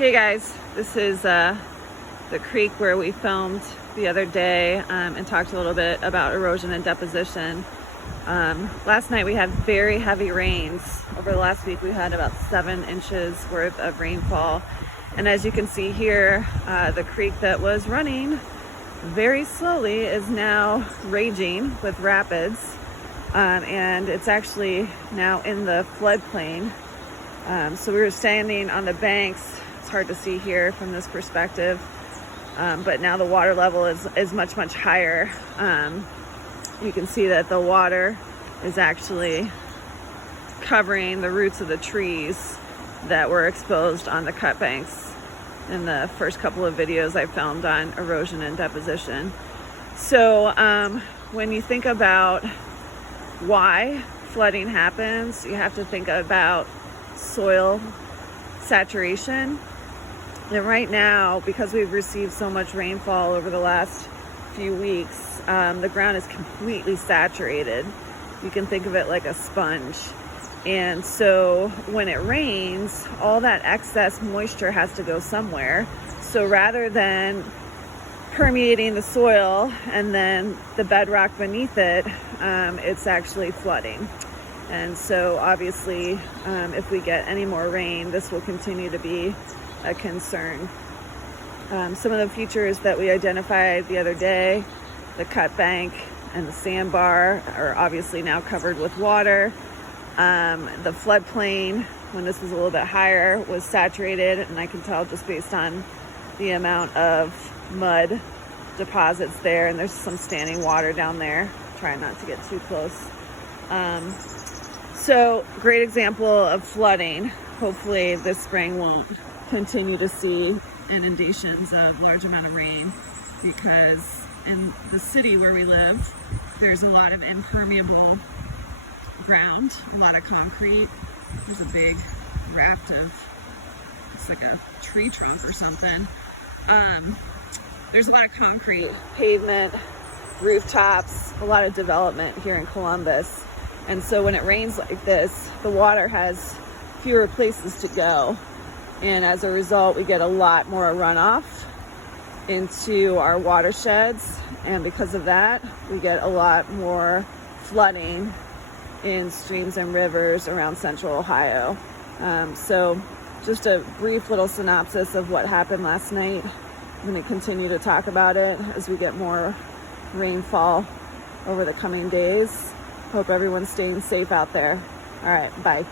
Hey guys, this is the creek where we filmed the other day and talked a little bit about erosion and deposition. Last night we had very heavy rains. Over the last week we had about 7 inches worth of rainfall. And as you can see here, the creek that was running very slowly is now raging with rapids. And it's actually now in the floodplain. So we were standing on the banks. It's hard to see here from this perspective, but now the water level is much higher. You can see that the water is actually covering the roots of the trees that were exposed on the cut banks in the first couple of videos I filmed on erosion and deposition. So when you think about why flooding happens, you have to think about soil saturation. And right now, because we've received so much rainfall over the last few weeks, the ground is completely saturated. You can think of it like a sponge. And so when it rains, all that excess moisture has to go somewhere. So rather than permeating the soil and then the bedrock beneath it, it's actually flooding. And so obviously, if we get any more rain, this will continue to be a concern. Some of the features that we identified the other day, the cut bank and the sandbar, are obviously now covered with water. The floodplain, when this was a little bit higher, was saturated, and I can tell just based on the amount of mud deposits there, and there's some standing water down there. Try not to get too close. So great example of flooding. Hopefully this spring won't continue to see inundations of large amount of rain, because in the city where we live, there's a lot of impermeable ground, a lot of concrete. There's a big raft of, it's like a tree trunk or something. There's a lot of concrete, pavement, rooftops, a lot of development here in Columbus. And so when it rains like this, the water has fewer places to go. And as a result, we get a lot more runoff into our watersheds. And because of that, we get a lot more flooding in streams and rivers around central Ohio. So just a brief little synopsis of what happened last night. I'm going to continue to talk about it as we get more rainfall over the coming days. Hope everyone's staying safe out there. All right, bye.